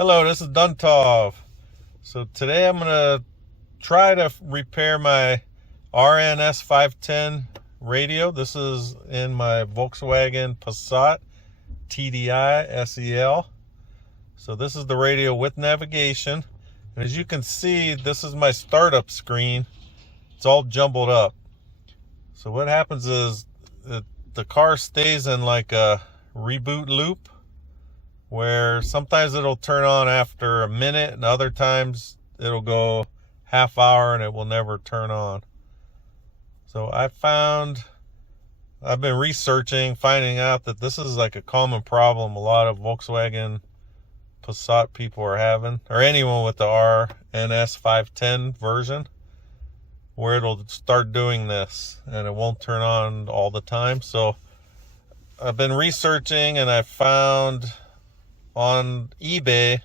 Hello, this is Duntov. So today I'm going to try to repair my RNS 510 radio. This is in my Volkswagen Passat TDI SEL. So this is the radio with navigation. And as you can see, this is my startup screen. It's all jumbled up. So what happens is the car stays in like a reboot loop, where sometimes it'll turn on after a minute and other times it'll go half hour and it will never turn on. So I've been researching, finding out that this is like a common problem a lot of Volkswagen Passat people are having, or anyone with the RNS 510 version, where it'll start doing this and it won't turn on all the time. So I've been researching and I found on eBay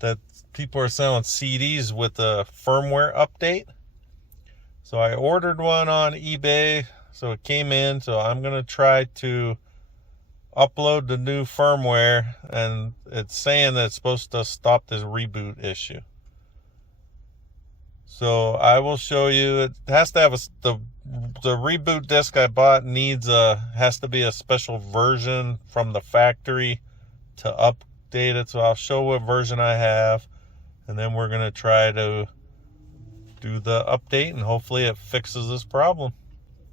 that people are selling CDs with a firmware update. So I ordered one on eBay, so it came in. So I'm going to try to upload the new firmware, and it's saying that it's supposed to stop this reboot issue. So I will show you. It has to have the reboot disc I bought has to be a special version from the factory to update it. So I'll show what version I have, and then we're going to try to do the update, and hopefully it fixes this problem.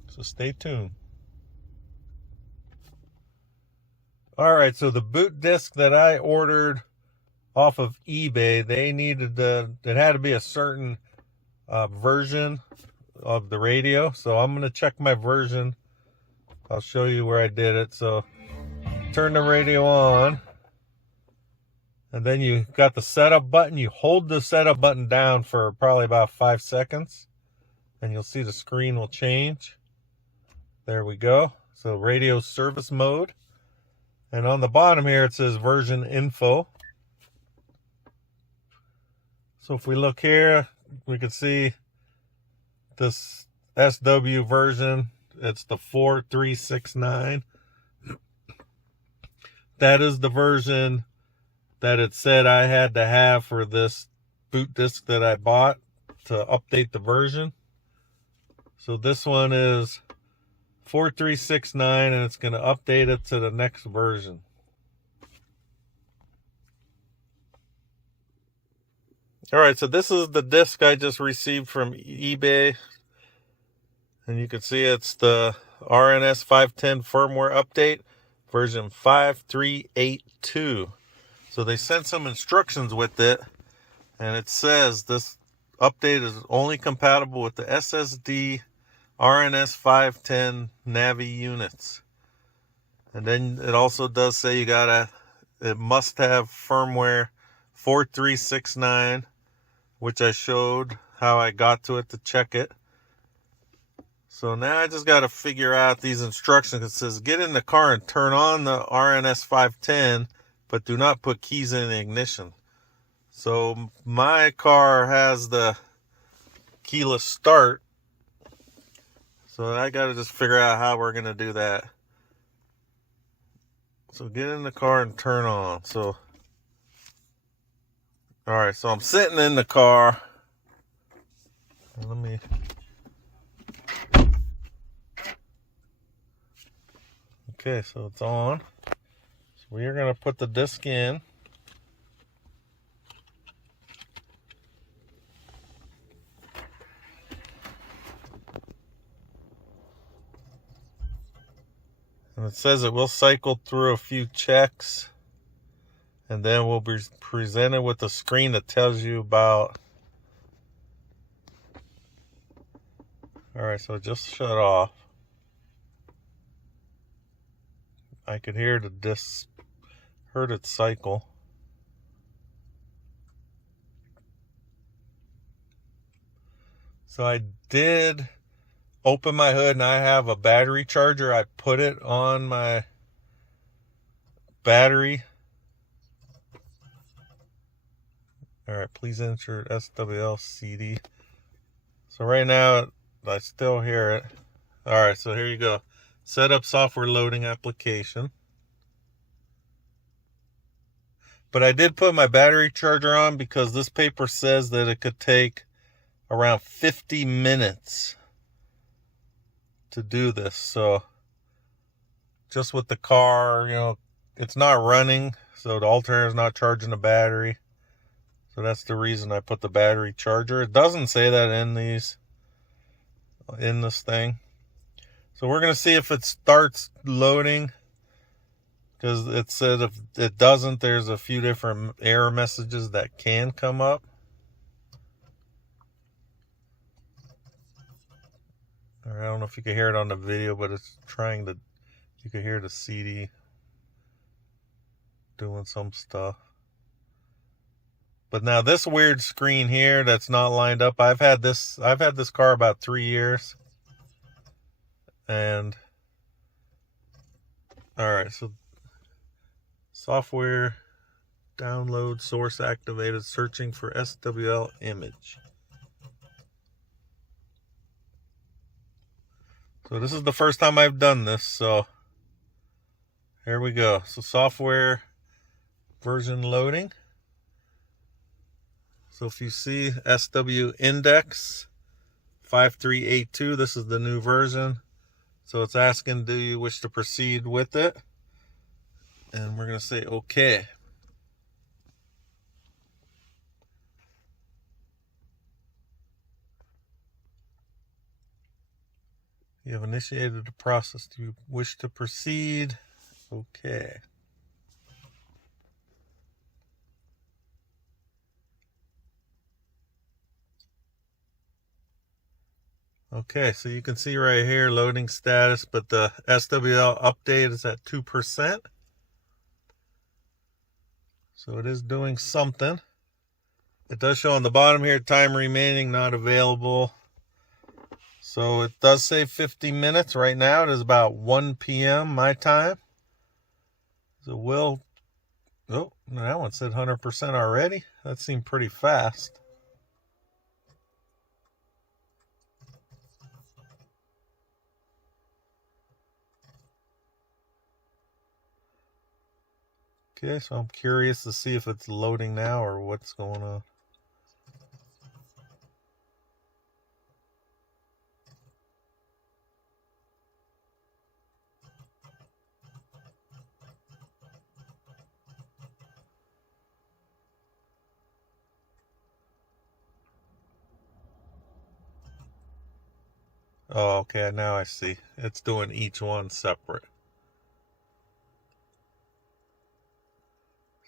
So stay tuned. All right, so the boot disc that I ordered off of eBay, it had to be a certain version of the radio. So I'm going to check my version. I'll show you where I did it. So turn the radio on, and then you got the setup button. You hold the setup button down for probably about 5 seconds, and you'll see the screen will change. There we go. So radio service mode. And on the bottom here, it says version info. So if we look here, we can see this SW version. It's the 4369. That is the version that it said I had to have for this boot disc that I bought to update the version. So this one is 4369, and it's going to update it to the next version. All right, so this is the disc I just received from eBay, and you can see it's the RNS 510 firmware update version 5382. So they sent some instructions with it, and it says this update is only compatible with the SSD RNS 510 Navi units. And then it also does say it must have firmware 4369, which I showed how I got to it to check it. So now I just got to figure out these instructions. It says get in the car and turn on the RNS 510, but do not put keys in the ignition. So my car has the keyless start. So I got to just figure out how we're going to do that. So get in the car and turn on. So, all right, so I'm sitting in the car. Okay, so it's on. So we are going to put the disc in. And it says it will cycle through a few checks, and then we'll be presented with a screen that tells you about. All right, so it just shut off. I could hear the disc, heard it cycle. So I did open my hood, and I have a battery charger. I put it on my battery. All right, please enter SWL CD. So right now, I still hear it. All right, so here you go. Set up software loading application. But I did put my battery charger on because this paper says that it could take around 50 minutes to do this. So just with the car, you know, it's not running, so the alternator is not charging the battery. So that's the reason I put the battery charger. It doesn't say that in this thing. So we're going to see if it starts loading, because it said if it doesn't, there's a few different error messages that can come up. I don't know if you can hear it on the video, but it's trying to, you can hear the CD doing some stuff. But now this weird screen here that's not lined up, I've had this car about 3 years. And all right, so software download source activated, searching for SWL image. So this is the first time I've done this, so here we go. So software version loading. So if you see SW index 5382, this is the new version. So it's asking, do you wish to proceed with it? And we're going to say okay. You have initiated the process. Do you wish to proceed? Okay. Okay, so you can see right here loading status, but the SWL update is at 2%. So it is doing something. It does show on the bottom here, time remaining, not available. So it does say 50 minutes. Right now it is about 1 p.m. my time. So oh, that one said 100% already. That seemed pretty fast. Okay, so I'm curious to see if it's loading now or what's going on. Oh, okay, now I see. It's doing each one separate.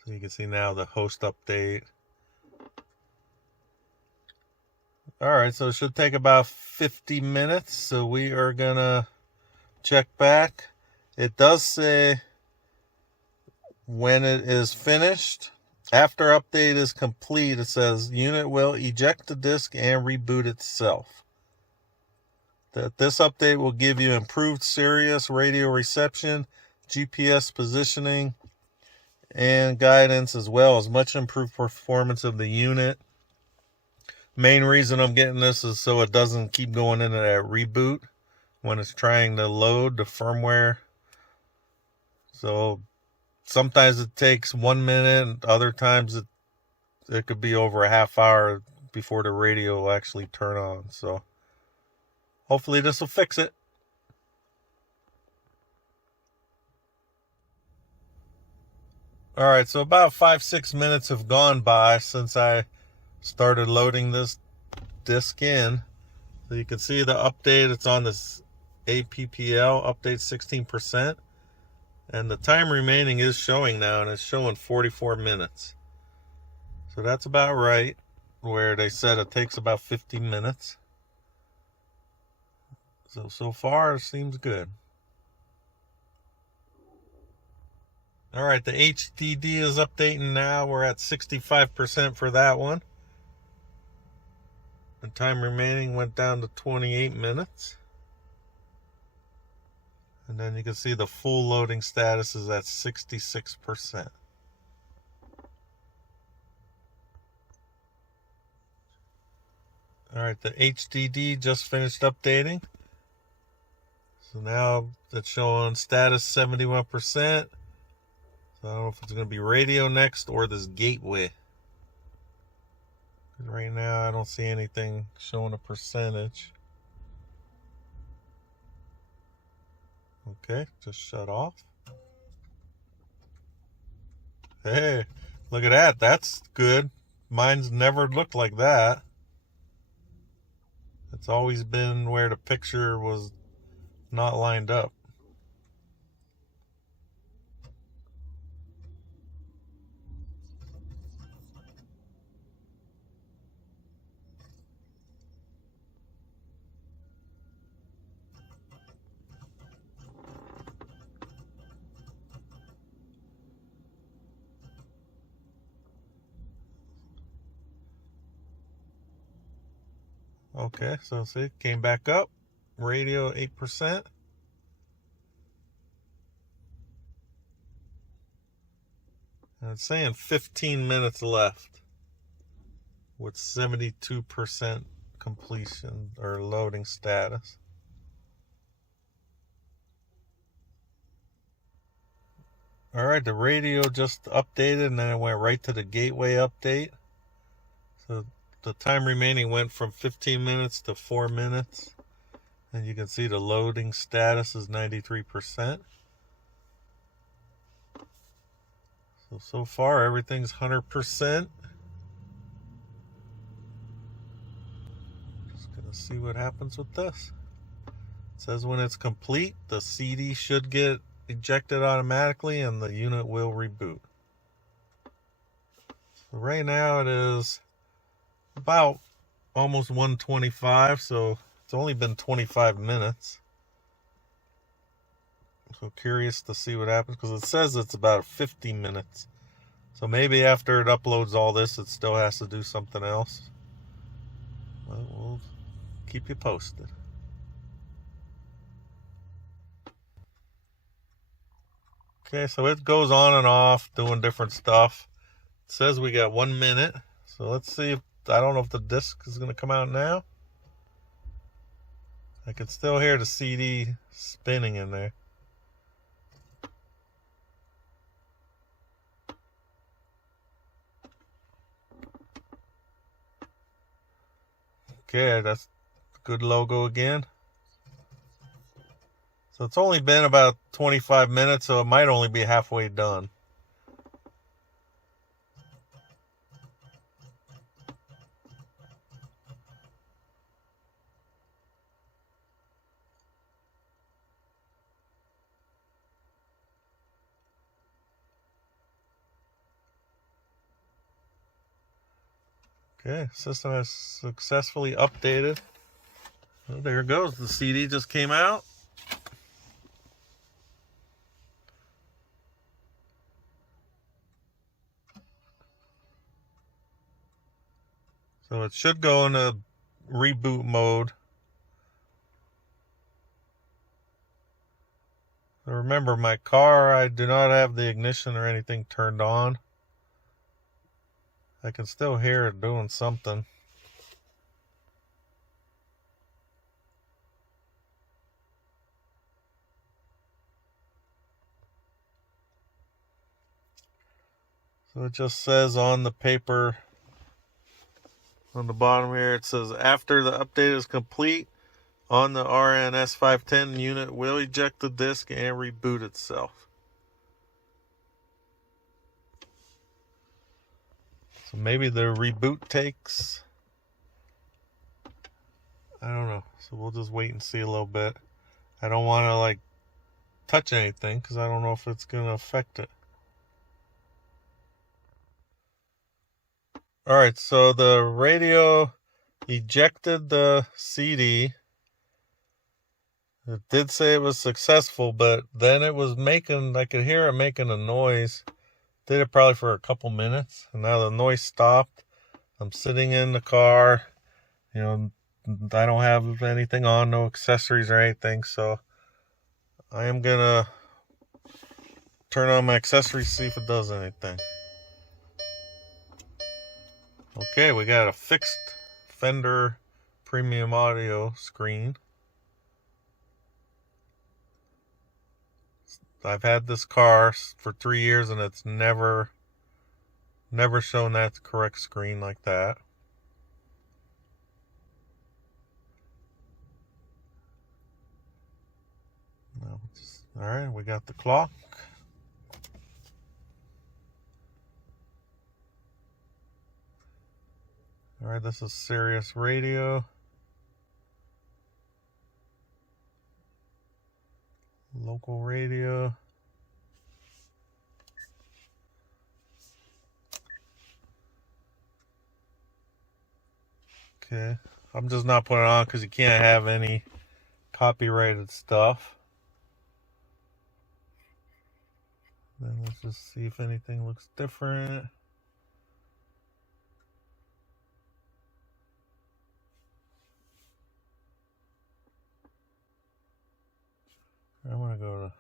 So you can see now the host update. All right, so it should take about 50 minutes. So we are gonna check back. It does say when it is finished. After update is complete, it says unit will eject the disk and reboot itself. That this update will give you improved Sirius radio reception, GPS positioning, and guidance, as well as much improved performance of the unit. Main reason I'm getting this is so it doesn't keep going into that reboot when it's trying to load the firmware. So sometimes it takes 1 minute, and other times it could be over a half hour before the radio will actually turn on. So hopefully this will fix it. All right, so about 5-6 minutes have gone by since I started loading this disk in. So you can see the update. It's on this APPL update 16%. And the time remaining is showing now, and it's showing 44 minutes. So that's about right, where they said it takes about 50 minutes. So far it seems good. All right, the HDD is updating now. We're at 65% for that one. The time remaining went down to 28 minutes. And then you can see the full loading status is at 66%. All right, the HDD just finished updating. So now it's showing status 71%. So I don't know if it's going to be radio next or this gateway. Right now I don't see anything showing a percentage. Okay, just shut off. Hey, look at that. That's good. Mine's never looked like that. It's always been where the picture was not lined up. Okay, so see, came back up. Radio 8%. And it's saying 15 minutes left with 72% completion or loading status. All right, the radio just updated and then it went right to the gateway update. So the time remaining went from 15 minutes to 4 minutes. And you can see the loading status is 93%. So far everything's 100%. Just gonna see what happens with this. It says when it's complete, the CD should get ejected automatically and the unit will reboot. So right now it is about almost 125, so it's only been 25 minutes. So curious to see what happens because it says it's about 50 minutes. So maybe after it uploads all this, it still has to do something else. Well, we'll keep you posted. Okay, so it goes on and off doing different stuff. It says we got 1 minute. So let's see if, I don't know if the disc is going to come out now. I can still hear the CD spinning in there. Okay, that's a good logo again. So it's only been about 25 minutes, so it might only be halfway done. Okay, system has successfully updated. Oh, there it goes. The CD just came out. So it should go into reboot mode. Remember, my car, I do not have the ignition or anything turned on. I can still hear it doing something. So it just says on the paper, on the bottom here, it says after the update is complete, on the RNS 510 unit will eject the disk and reboot itself. So maybe the reboot takes, I don't know. So we'll just wait and see a little bit. I don't want to like touch anything because I don't know if it's going to affect it. All right, so the radio ejected the CD. It did say it was successful, but then it was making, I could hear it making a noise. Did it probably for a couple minutes, and now the noise stopped. I'm sitting in the car, you know, I don't have anything on, no accessories or anything, so I am gonna turn on my accessories, see if it does anything. Okay, we got a fixed Fender premium audio screen. I've had this car for 3 years and it's never shown that correct screen like that. All right, we got the clock. All right, this is Sirius Radio. Local radio. Okay, I'm just not putting it on because you can't have any copyrighted stuff. Then let's just see if anything looks different. I'm gonna go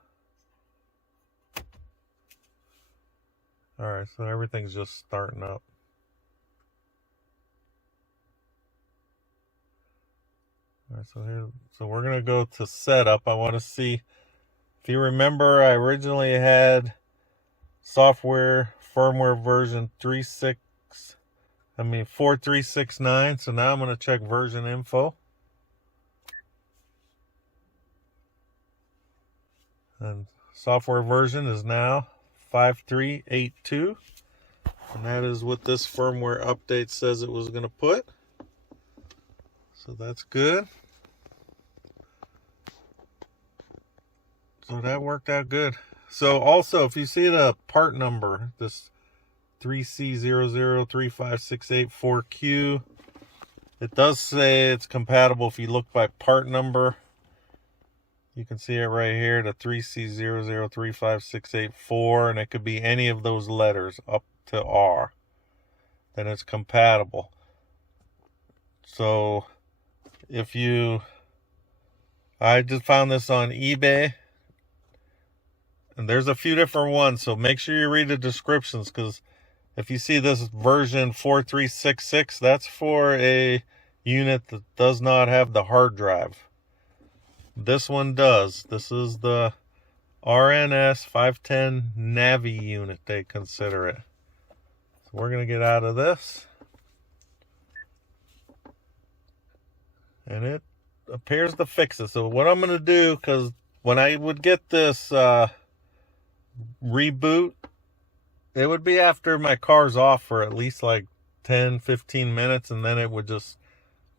to. All right, so everything's just starting up. All right, so we're gonna go to setup. I want to see if you remember. I originally had software firmware version 4369. So now I'm gonna check version info. And software version is now 5382. And that is what this firmware update says it was going to put. So that's good. So that worked out good. So also, if you see the part number, this 3C0035684Q, it does say it's compatible if you look by part number. You can see it right here, the 3C0035684, and it could be any of those letters up to R. Then it's compatible. So I just found this on eBay, and there's a few different ones, so make sure you read the descriptions, because if you see this version 4366, that's for a unit that does not have the hard drive. This one does. This is the RNS 510 Navi unit, they consider it. So we're going to get out of this. And it appears to fix it. So what I'm going to do, because when I would get this reboot, it would be after my car's off for at least like 10-15 minutes, and then it would just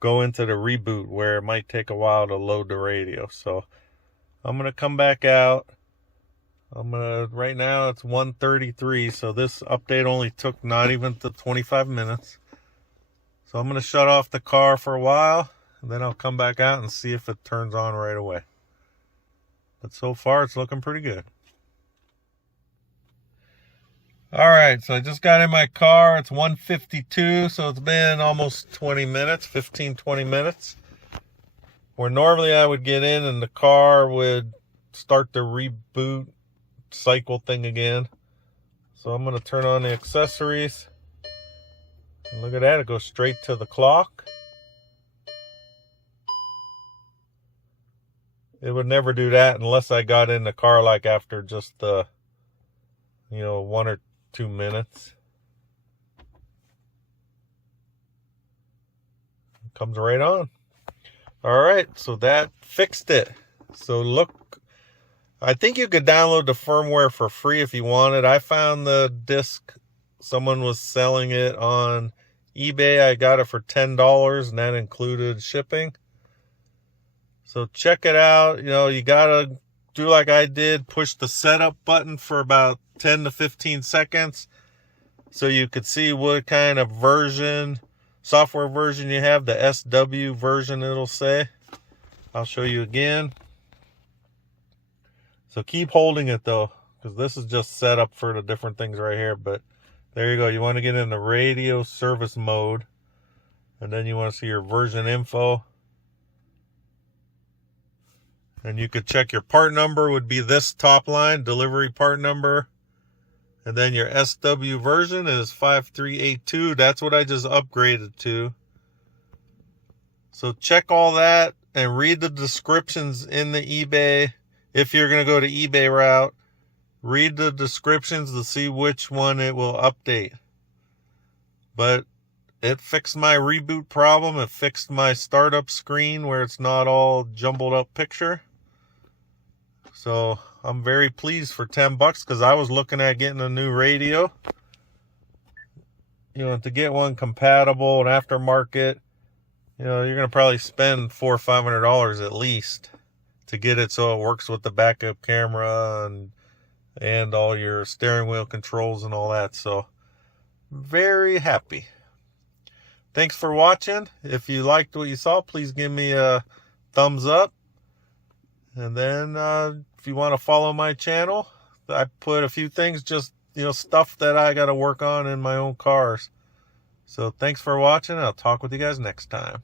go into the reboot where it might take a while to load the radio. So I'm going to come back out. Right now it's 1:33, so this update only took not even to 25 minutes. So I'm going to shut off the car for a while, and then I'll come back out and see if it turns on right away. But so far it's looking pretty good. All right, so I just got in my car. It's 1:52, so it's been almost 20 minutes, 15-20 minutes. Where normally I would get in and the car would start the reboot cycle thing again. So I'm going to turn on the accessories. And look at that, it goes straight to the clock. It would never do that unless I got in the car like after just the, 1 or 2 minutes. It comes right on. All right, so that fixed it. So look, I think you could download the firmware for free if you wanted. I found the disc, someone was selling it on eBay. I got it for $10, and that included shipping. So check it out. You gotta do like I did, push the setup button for about 10 to 15 seconds so you could see what kind of software version you have. The SW version, it'll say. I'll show you again. So keep holding it though, because this is just set up for the different things right here. But there you go. You want to get in the radio service mode, and then you want to see your version info. And you could check your part number would be this top line, delivery part number. And then your SW version is 5382. That's what I just upgraded to. So check all that and read the descriptions in the eBay if you're going to go to eBay route. read the descriptions to see which one it will update. But it fixed my reboot problem. It fixed my startup screen where it's not all jumbled up picture. So I'm very pleased for $10 because I was looking at getting a new radio. You know, to get one compatible and aftermarket, you know, you're going to probably spend $400 or $500 at least to get it so it works with the backup camera and all your steering wheel controls and all that. So very happy. Thanks for watching. If you liked what you saw, please give me a thumbs up. And then if you want to follow my channel, I put a few things, just, you know, stuff that I got to work on in my own cars. So thanks for watching. I'll talk with you guys next time.